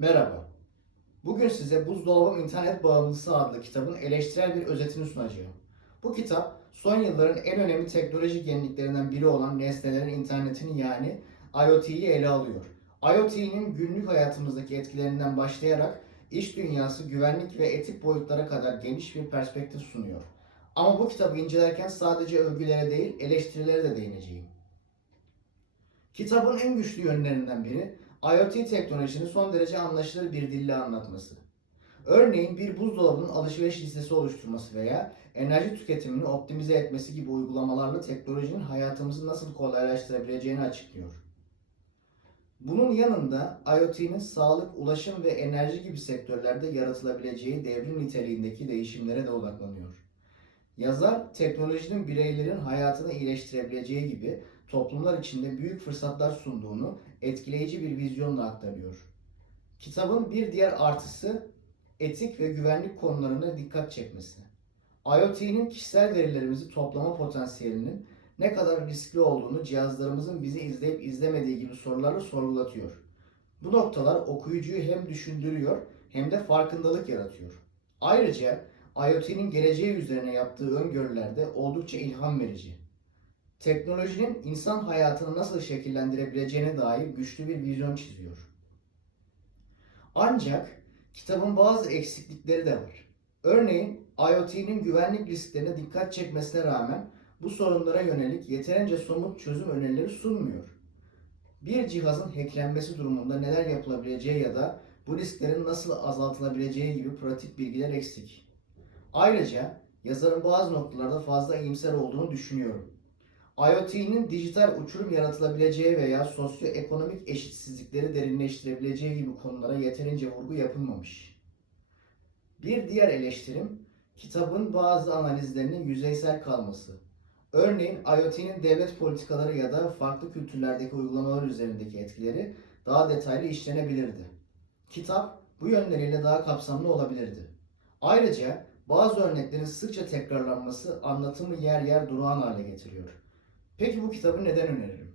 Merhaba. Bugün size Buzdolabım İnternet Bağımlısı adlı kitabın eleştirel bir özetini sunacağım. Bu kitap son yılların en önemli teknolojik yeniliklerinden biri olan nesnelerin internetini yani IoT'yi ele alıyor. IoT'nin günlük hayatımızdaki etkilerinden başlayarak iş dünyası, güvenlik ve etik boyutlara kadar geniş bir perspektif sunuyor. Ama bu kitabı incelerken sadece övgülere değil, eleştirilere de değineceğim. Kitabın en güçlü yönlerinden biri IoT teknolojisini son derece anlaşılır bir dille anlatması. Örneğin bir buzdolabının alışveriş listesi oluşturması veya enerji tüketimini optimize etmesi gibi uygulamalarla teknolojinin hayatımızı nasıl kolaylaştırabileceğini açıklıyor. Bunun yanında IoT'nin sağlık, ulaşım ve enerji gibi sektörlerde yaratılabileceği devrim niteliğindeki değişimlere de odaklanıyor. Yazar, teknolojinin bireylerin hayatını iyileştirebileceği gibi toplumlar içinde büyük fırsatlar sunduğunu etkileyici bir vizyonla aktarıyor. Kitabın bir diğer artısı etik ve güvenlik konularına dikkat çekmesi. IoT'nin kişisel verilerimizi toplama potansiyelinin ne kadar riskli olduğunu cihazlarımızın bizi izleyip izlemediği gibi sorularla sorgulatıyor. Bu noktalar okuyucuyu hem düşündürüyor hem de farkındalık yaratıyor. Ayrıca IoT'nin geleceği üzerine yaptığı öngörüler de oldukça ilham verici. Teknolojinin insan hayatını nasıl şekillendirebileceğine dair güçlü bir vizyon çiziyor. Ancak kitabın bazı eksiklikleri de var. Örneğin IoT'nin güvenlik risklerine dikkat çekmesine rağmen bu sorunlara yönelik yeterince somut çözüm önerileri sunmuyor. Bir cihazın hacklenmesi durumunda neler yapılabileceği ya da bu risklerin nasıl azaltılabileceği gibi pratik bilgiler eksik. Ayrıca yazarın bazı noktalarda fazla iyimser olduğunu düşünüyorum. IoT'nin dijital uçurum yaratılabileceği veya sosyoekonomik eşitsizlikleri derinleştirebileceği gibi konulara yeterince vurgu yapılmamış. Bir diğer eleştirim, kitabın bazı analizlerinin yüzeysel kalması. Örneğin IoT'nin devlet politikaları ya da farklı kültürlerdeki uygulamalar üzerindeki etkileri daha detaylı işlenebilirdi. Kitap bu yönleriyle daha kapsamlı olabilirdi. Ayrıca bazı örneklerin sıkça tekrarlanması anlatımı yer yer durağan hale getiriyor. Peki bu kitabı neden öneririm?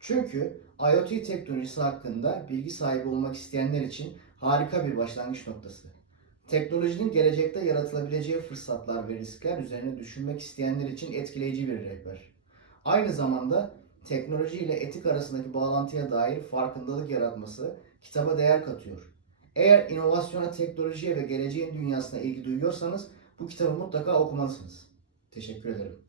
Çünkü IoT teknolojisi hakkında bilgi sahibi olmak isteyenler için harika bir başlangıç noktası. Teknolojinin gelecekte yaratılabileceği fırsatlar ve riskler üzerine düşünmek isteyenler için etkileyici bir rehber. Aynı zamanda teknoloji ile etik arasındaki bağlantıya dair farkındalık yaratması kitaba değer katıyor. Eğer inovasyona, teknolojiye ve geleceğin dünyasına ilgi duyuyorsanız bu kitabı mutlaka okumalısınız. Teşekkür ederim.